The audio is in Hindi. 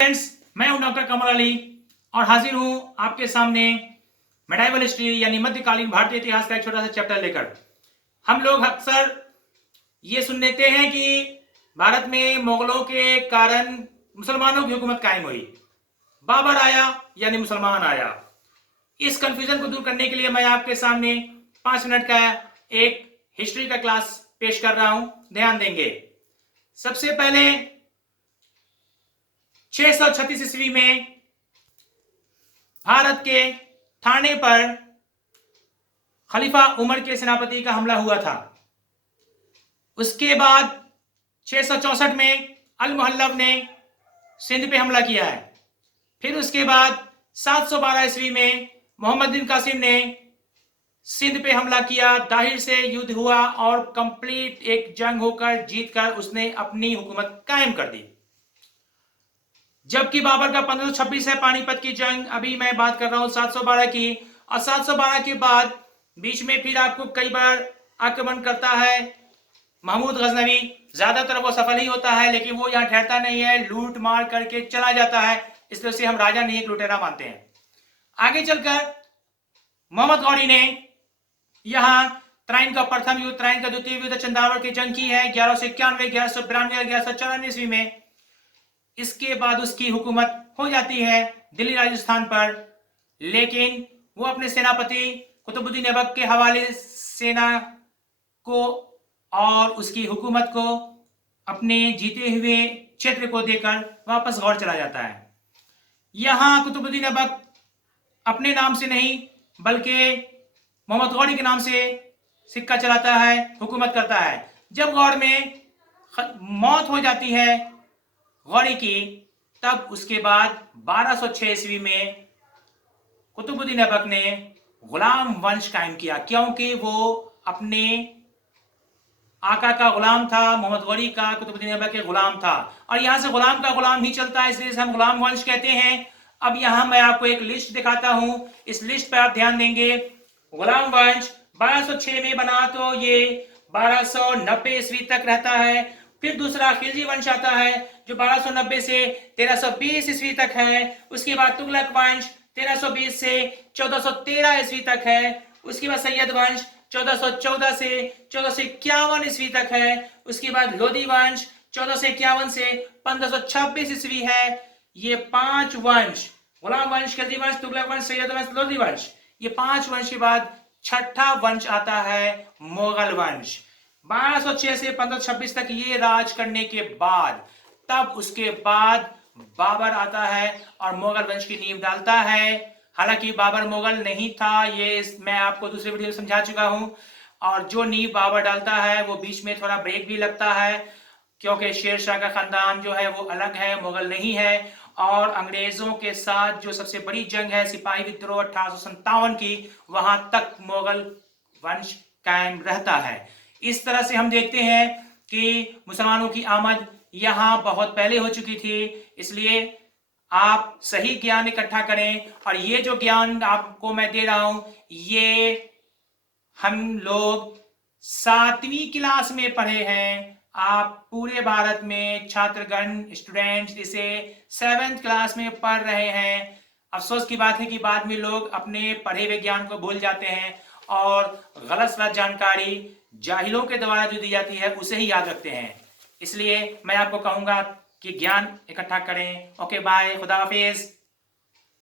फ्रेंड्स, मैं हूं डॉक्टर कमर अली और हाजिर हूं आपके सामने मेडाइवल हिस्ट्री यानी मध्यकालीन भारतीय इतिहास का एक छोटा सा चैप्टर लेकर। हम लोग अक्सर ये सुन लेते हैं कि भारत में मुगलों के कारण मुसलमानों की हुकूमत कायम हुई, बाबर आया यानी मुसलमान आया। इस कंफ्यूजन को दूर करने के लिए मैं आपके सामने 5 मिनट का एक हिस्ट्री का क्लास पेश कर रहा हूं, ध्यान देंगे। सबसे पहले 636 ईस्वी में भारत के ठाणे पर खलीफा उमर के सेनापति का हमला हुआ था। उसके बाद 664 में अल मुहल्लब ने सिंध पे हमला किया है। फिर उसके बाद 712 ईस्वी में मोहम्मद बिन कासिम ने सिंध पे हमला किया। दाहिर से युद्ध हुआ और कंप्लीट एक जंग होकर जीतकर उसने अपनी हुकूमत कायम कर दी। जबकि बाबर का 1526 है पानीपत की जंग, अभी मैं बात कर रहा हूं 712 की। और 712 के बाद बीच में फिर आपको कई बार आक्रमण करता है महमूद गजनवी। ज्यादातर वो सफल ही होता है, लेकिन वो यहाँ ठहरता नहीं है, लूट मार करके चला जाता है। इसलिए उसे हम राजा नहीं एक लुटेरा मानते हैं। आगे चलकर मोहम्मद गौरी ने यहाँ त्राइन का प्रथम युद्ध, त्राइन का द्वितीय युद्ध, चंदावड़ की जंग की है 1191, 1192, 1194 ईस्वी में। इसके बाद उसकी हुकूमत हो जाती है दिल्ली राजस्थान पर, लेकिन वो अपने सेनापति कुतुबुद्दीन ऐबक के हवाले सेना को और उसकी हुकूमत को अपने जीते हुए क्षेत्र को देकर वापस गौर चला जाता है। यहां कुतुबुद्दीन ऐबक अपने नाम से नहीं बल्कि मोहम्मद गौरी के नाम से सिक्का चलाता है, हुकूमत करता है। जब गौर में मौत हो जाती है गौरी की, तब उसके बाद 1206 ईस्वी में कुतुबुद्दीन ऐबक ने गुलाम वंश कायम किया, क्योंकि वो अपने आका का गुलाम था, मोहम्मद गौरी का कुतुबुद्दीन ऐबक के गुलाम था। और यहां से गुलाम का गुलाम ही चलता है, इसलिए हम गुलाम वंश कहते हैं। अब यहां मैं आपको एक लिस्ट दिखाता हूं, इस लिस्ट पर आप ध्यान देंगे। गुलाम वंश 1206 में बना तो ये 1290 ईस्वी तक रहता है। फिर दूसरा खिलजी वंश आता है जो 1290 से 1320 ईस्वी तक है। उसके बाद तुगलक वंश 1320 से 1413 ईस्वी तक है। उसके बाद सैयद वंश 1414 से 1451 ईस्वी तक है। उसके बाद लोधी वंश 1451 से 1526 ईस्वी है। ये 5 वंश, गुलाम वंश, खिलजी वंश, तुगलक वंश, सैयद वंश, लोधी वंश, ये 5 वंश के बाद छठा वंश आता है मुगल वंश। 1206 से 1526 तक ये राज करने के बाद तब उसके बाद बाबर आता है और मुगल वंश की नींव डालता है। हालांकि बाबर मुगल नहीं था, ये मैं आपको दूसरे वीडियो में समझा चुका हूं। और जो नींव बाबर डालता है वो बीच में थोड़ा ब्रेक भी लगता है, क्योंकि शेर शाह का खानदान जो है वो अलग है, मुगल नहीं है। और अंग्रेजों के साथ जो सबसे बड़ी जंग है सिपाही विद्रोह 1857 की, वहां तक मुगल वंश कायम रहता है। इस तरह से हम देखते हैं कि मुसलमानों की आमद यहां बहुत पहले हो चुकी थी। इसलिए आप सही ज्ञान इकट्ठा करें, और ये जो ज्ञान आपको मैं दे रहा हूं ये हम लोग 7वीं क्लास में पढ़े हैं। आप पूरे भारत में छात्रगण, स्टूडेंट्स इसे 7th क्लास में पढ़ रहे हैं। अफसोस की बात है कि बाद में लोग अपने पढ़े हुए ज्ञान को भूल जाते हैं और गलत सलत जानकारी जाहिलों के द्वारा जो दी जाती है उसे ही याद रखते हैं। इसलिए मैं आपको कहूंगा कि ज्ञान इकट्ठा करें। ओके, बाय, खुदा हाफिज।